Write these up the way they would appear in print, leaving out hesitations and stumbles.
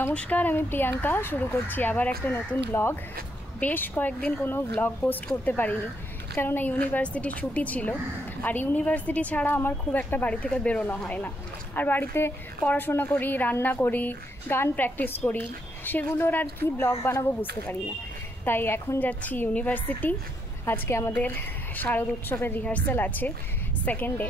নমস্কার, আমি প্রিয়াঙ্কা। শুরু করছি আবার একটা নতুন ব্লগ। বেশ কয়েকদিন কোনো ব্লগ পোস্ট করতে পারিনি, কেননা ইউনিভার্সিটি ছুটি ছিল। আর ইউনিভার্সিটি ছাড়া আমার খুব একটা বাড়ি থেকে বেরোনো হয় না। আর বাড়িতে পড়াশোনা করি, রান্না করি, গান প্র্যাকটিস করি, সেগুলোর আর কি ব্লগ বানাবো বুঝতে পারি না। তাই এখন যাচ্ছি ইউনিভার্সিটি। আজকে আমাদের শারদ উৎসবের রিহার্সাল আছে, সেকেন্ড ডে।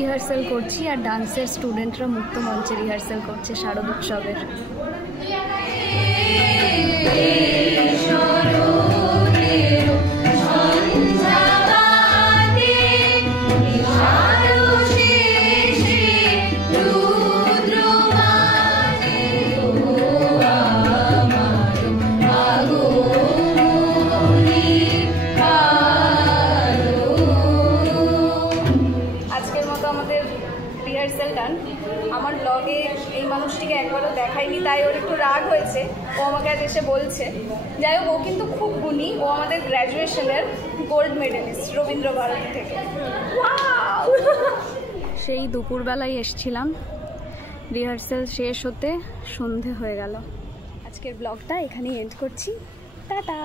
রিহার্সাল করছি আর ডান্সের স্টুডেন্টরা মুক্ত মঞ্চে রিহার্সাল করছে শারদ উৎসবের। রিহার্সাল ডান। আমার ব্লগে এই মানুষটিকে একবারও দেখাইনি, তাই ওর একটু রাগ হয়েছে। ও আমাকে আজ এসে বলছে। যাই হোক, ও কিন্তু খুব গুণী। ও আমাদের গ্র্যাজুয়েশনের গোল্ড মেডেলিস্ট রবীন্দ্র ভারতী থেকে। সেই দুপুরবেলায় এসছিলাম, রিহার্সাল শেষ হতে সন্ধে হয়ে গেল। আজকের ব্লগটা এখানেই এন্ড করছি। টাটা।